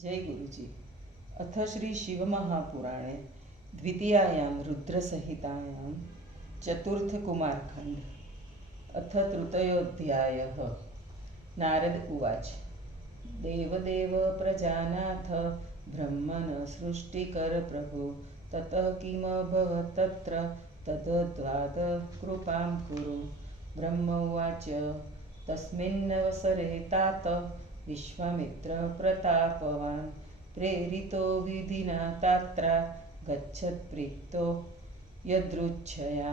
जय गुरुजी। अथ श्री शिवमहापुराणे द्वितीयायां रुद्रसहितायां चतुर्थकुमारखण्ड अथ तृतीयोऽध्यायः। नारद उवाच। देवदेव प्रजानाथ ब्रह्मण सृष्टिकर प्रभो ततः किमभवत् तत्र तद्वाद कृपां कुरु। ब्रह्म उवाच। तस्मिन्नवसरे तात विश्वामित्र प्रतापवान् प्रेरितो विधिना तत्र गच्छत्प्रीतो यदृच्छया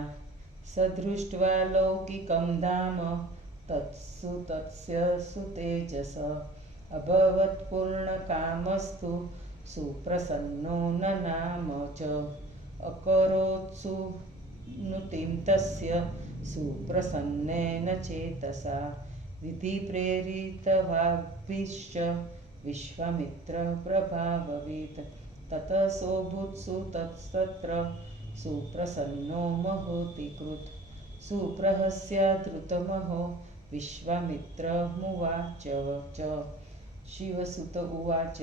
स दृष्ट्वा लौकिकं धाम तत्सुतस्य सुतेजस अभवत् पूर्णकामस्तु सुप्रसन्नो ननाम च अकरोत्सु नुतिं तस्य सुप्रसन्नेन चेतसा विधिप्रेरितवाग्भिश्च विश्वामित्र प्रभाववित् ततः सोऽभूत्सु तत्तत्र सुप्रसन्नो महोतिकृत् सुप्रहस्य धृतमहो विश्वामित्रमुवाच च। शिवसुत उवाच।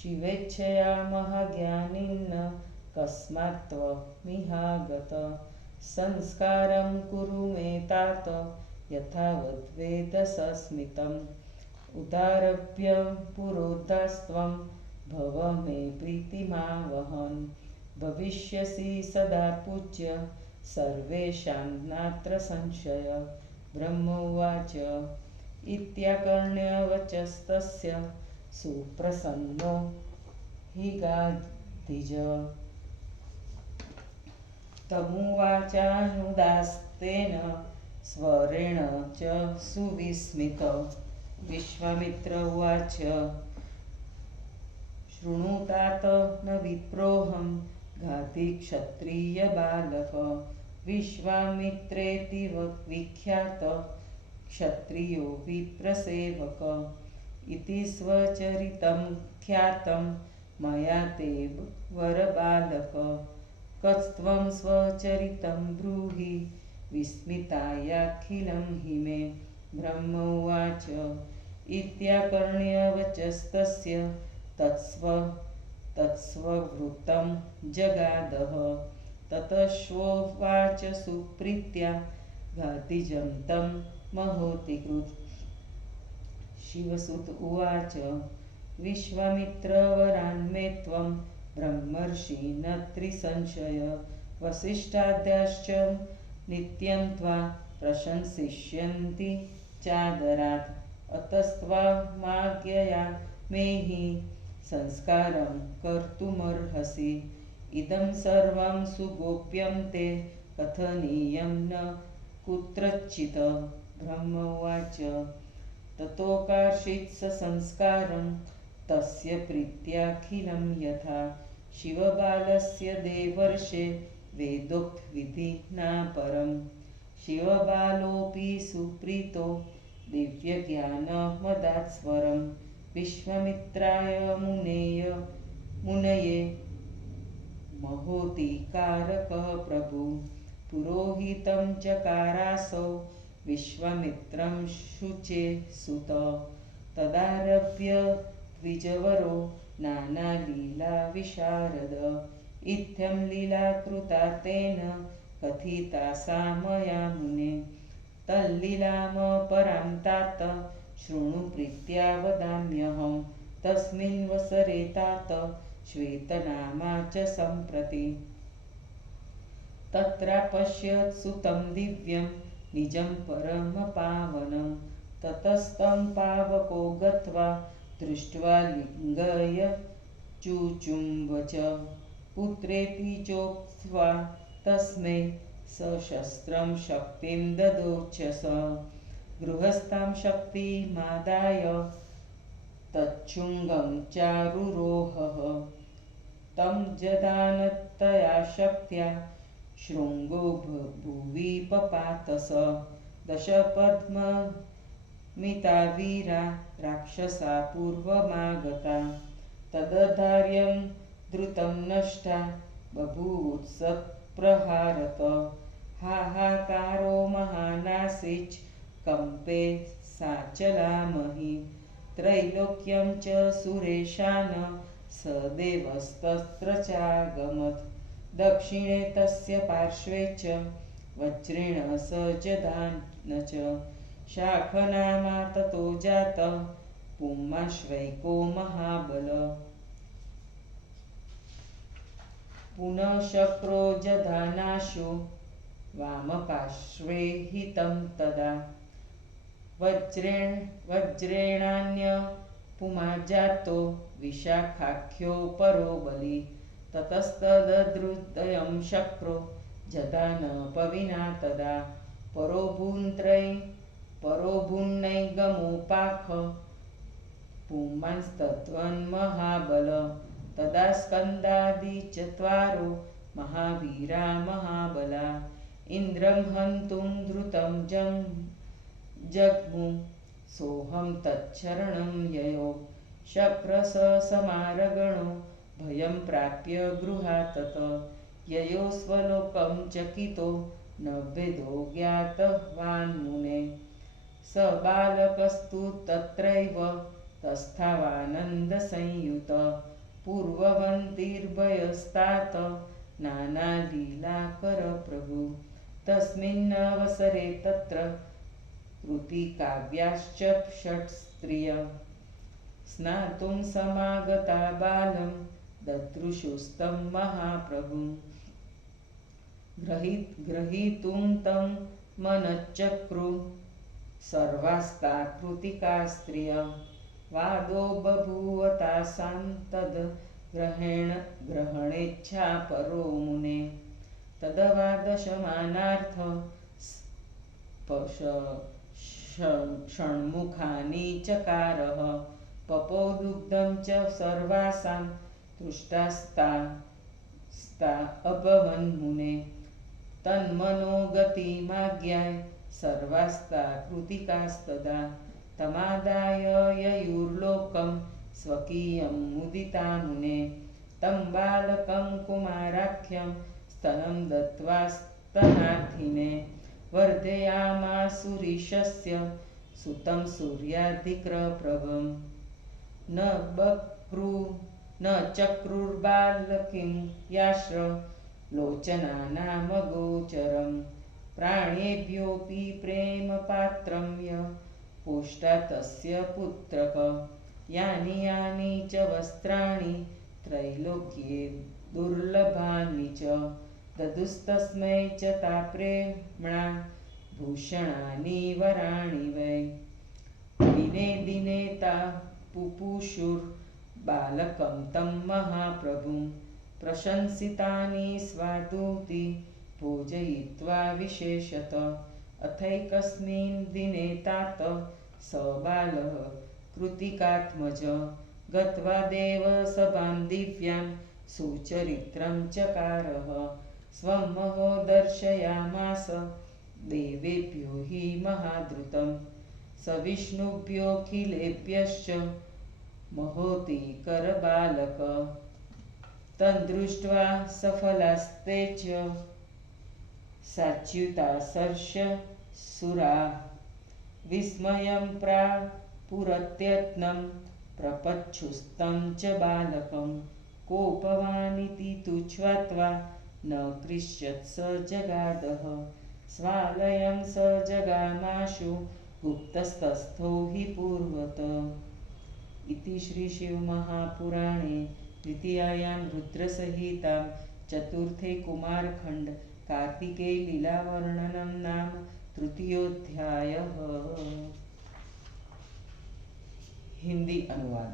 शिवेच्छया महाज्ञानिन् कस्मात्त्वमिहागत संस्कारं कुरु मे तात यथावद्वेदसस्मितम् उदारभ्य पुरोधास्त्वं भव मे प्रीतिमावहन् भविष्यसि सदा पूज्य सर्वेषां नात्र संशय। ब्रह्म उवाच। इत्याकर्ण्यवचस्तस्य सुप्रसन्नो हिगाधिज तमुवाचानुदास्तेन स्वरेण च सुविस्मित। विश्वामित्र उवाच। शृणुतात न विप्रोऽहं घातिक्षत्रियबालक विश्वामित्रेति विख्यात क्षत्रियो विप्रसेवक इति स्वचरितं ख्यातं मया ते वरबालक कस्त्वं स्वचरितं ब्रूहि विस्मितायाखिलं हि मे। ब्रह्म उवाच। इत्याकर्ण्यवचस्तस्य तत्स्ववृत्तं जगादः ततश्वोवाच सुप्रीत्या घातिजं तं महोतिकृत्। शिवसुत उवाच। विश्वामित्रवरान्मे त्वं ब्रह्मर्षि न त्रिसंशय वसिष्ठाद्याश्च नित्यं त्वा प्रशंसिष्यन्ति चादरात् अतस्त्वमाज्ञया मे हि संस्कारं कर्तुमर्हसि इदं सर्वं सुगोप्यं ते कथनीयं न कुत्रचित्। ब्रह्म उवाच। ततोकार्षीत् स संस्कारं तस्य प्रीत्याखिलं यथा शिवबालस्य देवर्षे वेदोक्तविधिना परम् शिवबालोऽपि सुप्रीतो दिव्यज्ञानमदात्स्वरं विश्वामित्राय मुनये महोतिकारकः प्रभु पुरोहितं चकारासौ विश्वामित्रं शुचे सुत तदारभ्य द्विजवरो नानालीला विशारद इत्थं लीला कृता तेन कथिता सा मया मुने तल्लीलामपरां तात शृणु प्रीत्या वदाम्यहं तस्मिन् वसरे तात श्वेतनामा च सम्प्रति तत्रापश्यत् सुतं दिव्यं निजं परमपावनं ततस्तं पावको गत्वा दृष्ट्वा लिङ्गय चुचुम्बच पुत्रेति चोक्त्वा तस्मै सशस्त्रं शक्तिं ददोच स गृहस्थां शक्तिमादाय तच्छृङ्गं चारुरोहः तं जदानतया शक्त्या शृङ्गो भुवि पपातस दशपद्ममिता वीरा राक्षसा पूर्वमागता तदधार्यं द्रुतं नष्टा बभूवुत्सप्रहारत हाहाकारो महानासीच् कंपे साचलामहि त्रैलोक्यं च सुरेशान स देवस्तत्र चागमत् दक्षिणे तस्य पार्श्वे च वज्रेण सजधान च शाखनामा ततो जात पुमाश्वैको महाबल पुनः शक्रो जधानाशो वामपार्श्वे हितं तदा वज्रेणान्य पुमाजातो विशाखाख्यो परो बलि ततस्तदधृदयं शक्रो जधान पविना तदा परोभुन्नैगमोपाख पुमांस्तत्त्वन्महाबल तदा स्कन्दादिचत्वारो महावीरा महाबला इन्द्रं हन्तुं धृतं जग्मु सोऽहं तच्छरणं ययो शक्रस समारगणो भयं प्राप्य गृहातत ययो स्वलोकं चकितो न भेदो ज्ञातवान्मुने स बालकस्तु तत्रैव तस्थावानन्दसंयुत पूर्ववन्तिर्भयस्तात नानालीलाकरप्रभु तस्मिन्नवसरे तत्र कृतिकाव्याश्च षट्स्त्रिय स्नातुं समागता बालं ददृशुस्तं महाप्रभुं ग्रहीतुं तं मनच्चक्रु सर्वास्ता कृतिका स्त्रिय वादो बभूव तासां तद् ग्रहणेच्छा परो मुने तदवादशमानार्थ षण्मुखानि चकारः पपो दुग्धं च सर्वासां तुष्टास्ता अभवन्मुने तन्मनो गतिमाज्ञाय सर्वास्ता कृतिकास्तदा तमादाय ययुर्लोकं स्वकीयं मुदिता मुने तं बालकं कुमाराख्यं स्तनं दत्त्वा स्तनार्थिने वर्धयामासुरीशस्य सुतं सूर्याधिक्रप्रभं न चक्रुर्बालकिं याश्र लोचनानामगोचरं प्राणेभ्योऽपि प्रेमपात्रं य पोष्टा तस्य पुत्रक यानि यानि च वस्त्राणि त्रैलोक्ये दुर्लभानि च ददुस्तस्मै च ताप्रेम्णा भूषणानि वराणि वै दिने दिने ता पुपुषुर्बालकं तं महाप्रभुं प्रशंसितानि स्वादुति भोजयित्वा विशेषत अथैकस्मिन् दिने तात स बालः कृतिकात्मज गत्वा देवसभां दिव्यां सुचरित्रं चकारः स्वं महो दर्शयामास देवेभ्यो हि महाद्रुतं स विष्णुभ्योऽखिलेभ्यश्च महोतिकरबालक तन्दृष्ट्वा सफलास्ते च साच्युतासर्ष सुरा विस्मयं प्रापुरत्यत्नं प्रपच्छुस्तं च बालकं कोपवानिति तुच्छ्वात्वा न कृष्यत् स जगादः स्वालयं स जगामाशु गुप्तस्तस्थो हि पूर्वत इति श्रीशिवमहापुराणे द्वितीयायां रुद्रसंहितां चतुर्थे कुमारखंड कार्तिकेय लीलावर्णनं नाम तृतीयोऽध्यायः। हिंदी अनुवाद।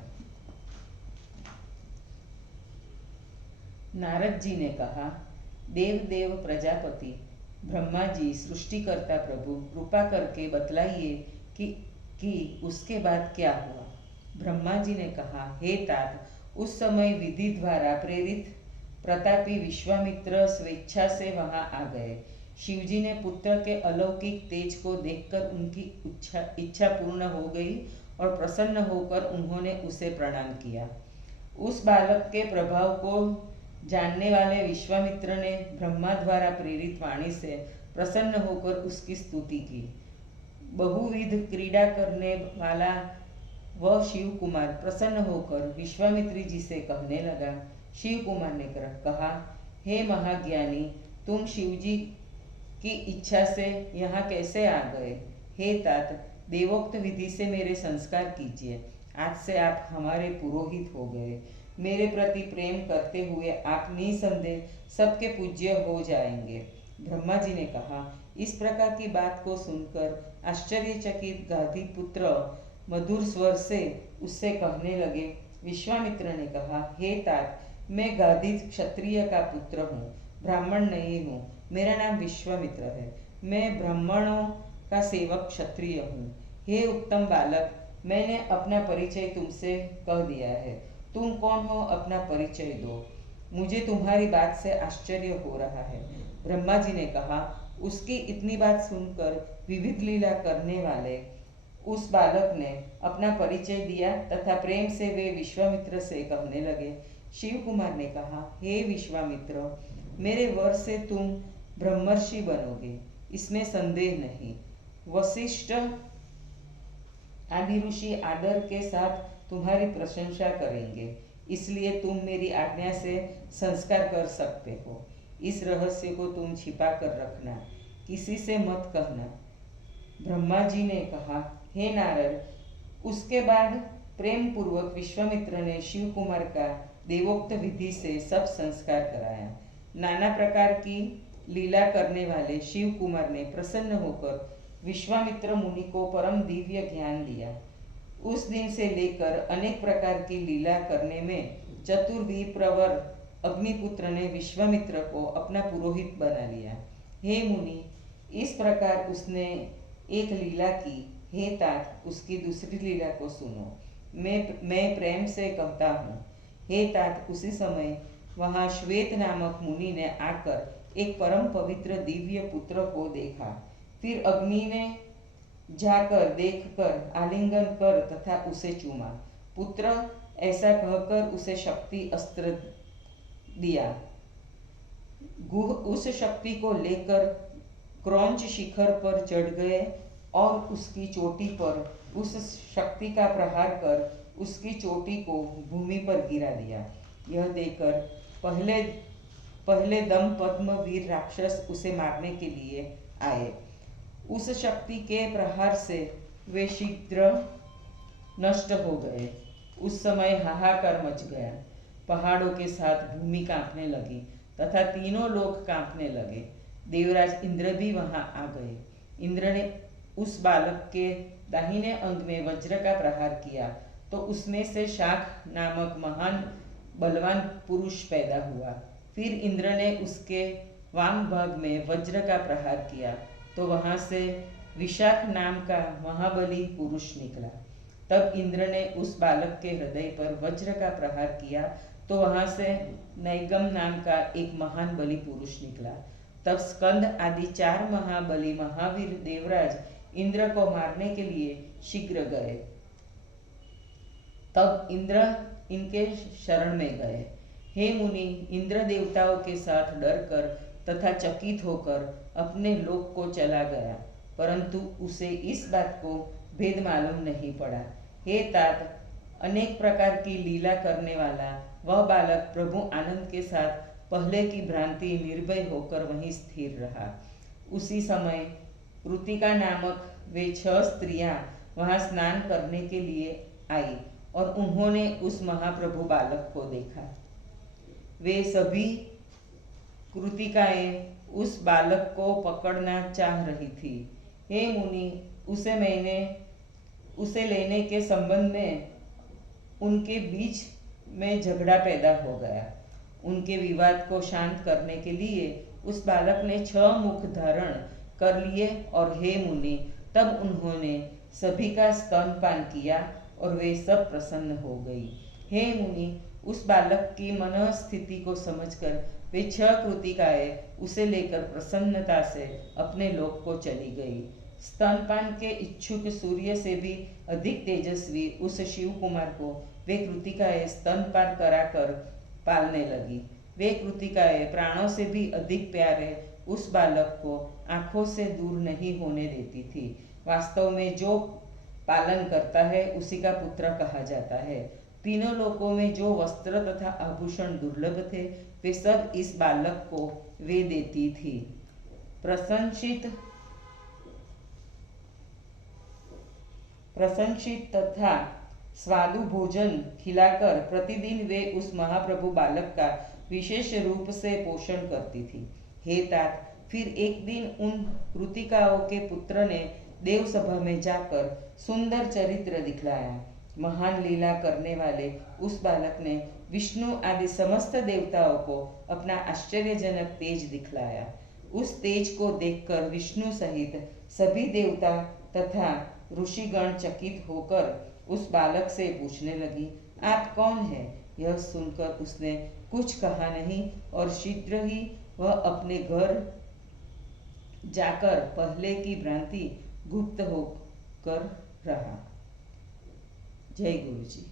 नारद जी ने कहा, देव प्रजापति ब्रह्मा जी सृष्टिकर्ता प्रभु कृपा करके बतलाइए कि उसके बाद क्या हुआ। ब्रह्मा जी ने कहा, हे तात, उस समय विधि द्वारा प्रेरित प्रतापी विश्वामित्र स्वेच्छा से वहां आ गए। शिवजी ने पुत्र के अलौकिक तेज को देखकर उनकी इच्छा पूर्ण हो गई और प्रसन्न होकर उन्होंने उसे प्रणाम किया। उस बालक के प्रभाव को जानने वाले विश्वामित्र ने ब्रह्मा द्वारा प्रेरित वाणी से प्रसन्न होकर उसकी स्तुति की। बहुविध क्रीड़ा करने वाला वह शिव कुमार प्रसन्न होकर विश्वामित्री जी से कहने लगा। शिव कुमार ने कहा, हे महाज्ञानी, तुम शिवजी की इच्छा से यहाँ कैसे आ गए? हे तात, देवोक्त विधि से मेरे संस्कार कीजिए। आज से आप हमारे पुरोहित हो गए। मेरे प्रति प्रेम करते हुए आप निसंदेह सबके पूज्य हो जाएंगे। ब्रह्मा जी ने कहा। इस प्रकार की बात को सुनकर आश्चर्यचकित गाधी पुत्र मधुर स्वर से उससे कहने लगे। विश्वामित्र ने कहा, हे तात, मैं गाधी क्षत्रिय का पुत्र हूँ, ब्राह्मण नहीं हूँ। मेरा नाम विश्वामित्र है। मैं ब्राह्मणों का सेवक क्षत्रिय हूँ। हे उत्तम बालक, मैंने अपना परिचय तुमसे कह दिया है। तुम कौन हो, अपना परिचय दो। मुझे तुम्हारी बात से आश्चर्य हो रहा है। ब्रह्मा जी ने कहा। उसकी इतनी बात सुनकर विविध लीला करने वाले उस बालक ने अपना परिचय दिया तथा प्रेम से वे विश्वामित्र से कहने लगे। शिव कुमार ने कहा, हे विश्वामित्र, मेरे वर से तुम ब्रह्मर्षि बनोगे, इसमें संदेह नहीं। वशिष्ठ आदि ऋषि आदर के साथ तुम्हारी प्रशंसा करेंगे, इसलिए तुम मेरी आज्ञा से संस्कार कर सकते हो। इस रहस्य को तुम छिपा कर रखना, किसी से मत कहना। ब्रह्मा जी ने कहा, हे नारद। उसके बाद प्रेम पूर्वक विश्वामित्र ने शिव कुमार का देवोक्त विधि से सब संस्कार कराया। नाना प्रकार की लीला करने वाले शिव कुमार ने प्रसन्न होकर विश्वामित्र मुनि को परम दिव्य ज्ञान दिया। उस दिन से लेकर अनेक प्रकार की लीला करने में चतुर्विप्रवर अग्निपुत्र ने विश्वामित्र को अपना पुरोहित बना लिया। हे मुनि, इस प्रकार उसने एक लीला की। हे तात, उसकी दूसरी लीला को सुनो। मैं प्रेम से कहता हूँ। हे तात, उसी समय वहाँ श्वेत नामक मुनि ने आकर एक परम पवित्र दिव्य पुत्र को देखा। फिर अग्नि ने जाकर देखकर आलिंगन कर तथा उसे चूमा। पुत्र, ऐसा कहकर उसे शक्ति अस्त्र दिया। गुह उस शक्ति को लेकर क्रौंच शिखर पर चढ़ गए और उसकी चोटी पर उस शक्ति का प्रहार कर उसकी चोटी को भूमि पर गिरा दिया। यह देखकर पहले दम पद्मवीर राक्षस उसे मारने के लिए आए। उस शक्ति के प्रहार से वे शीघ्र नष्ट हो गए। उस समय हाहाकार मच गया। पहाड़ों के साथ भूमि कांपने लगी तथा तीनों लोग कांपने लगे। देवराज इंद्र भी वहां आ गए। इंद्र ने उस बालक के दाहिने अंग में वज्र का प्रहार किया तो उसमें से शाख नामक महान बलवान पुरुष पैदा हुआ। फिर इंद्र ने उसके वाम भाग में वज्र का प्रहार किया तो वहां से विशाख नाम का महाबली पुरुष निकला। तब इंद्र ने उस बालक के हृदय पर वज्र का प्रहार किया तो वहां से नैगम नाम का एक महान बलि पुरुष निकला। तब स्कंद आदि 4 महाबली महावीर देवराज इंद्र को मारने के लिए शीघ्र गए। तब इंद्र इनके शरण में गए। हे मुनि, इंद्र देवताओं के साथ डरकर तथा चकित होकर अपने लोक को चला गया, परंतु उसे इस बात को भेद मालूम नहीं पड़ा। हे तात, अनेक प्रकार की लीला करने वाला वह बालक प्रभु आनंद के साथ पहले की भ्रांति निर्भय होकर वहीं स्थिर रहा। उसी समय कृतिका नामक वे 6 स्त्रियां वहां स्नान करने के लिए आई और उन्होंने उस महाप्रभु बालक को देखा। वे सभी कृतिकाएं उस बालक को पकड़ना चाह रही थी। हे मुनि, उसे लेने के संबंध में उनके बीच में झगड़ा पैदा हो गया। उनके विवाद को शांत करने के लिए उस बालक ने 6 मुख धारण कर लिए और हे मुनि, तब उन्होंने सभी का स्तनपान किया और वे सब प्रसन्न हो गई। हे मुनि, उस बालक की मनस्थिति को समझकर वे 6 कृतिकाएं उसे लेकर प्रसन्नता से अपने लोक को चली गई। स्तनपान के इच्छुक सूर्य से भी अधिक तेजस्वी उस शिव कुमार को वे कृतिकाएं स्तनपान कराकर पालने लगी। वे कृतिकाएं प्राणों से भी अधिक प्यारे उस बालक को आंखों से दूर नहीं होने देती थी। वास्तव में जो पालन करता है उसी का पुत्र कहा जाता है। तीनों लोकों में जो वस्त्र तथा आभूषण दुर्लभ थे वे सब इस बालक को वे देती थी। प्रशंसित तथा स्वादु भोजन खिलाकर प्रतिदिन वे उस महाप्रभु बालक का विशेष रूप से पोषण करती थी। हे तात, फिर एक दिन उन कृतिकाओं के पुत्र ने देव सभा में जाकर सुंदर चरित्र दिखलाया। महान लीला करने वाले उस बालक ने विष्णु आदि समस्त देवताओं को अपना आश्चर्यजनक तेज दिखलाया। उस तेज को देखकर विष्णु सहित सभी देवता तथा ऋषिगण चकित होकर उस बालक से पूछने लगी, आप कौन है? यह सुनकर उसने कुछ कहा नहीं और शीघ्र ही वह अपने घर जाकर पहले की भ्रांति गुप्त होकर रहा। जय गुरु जी।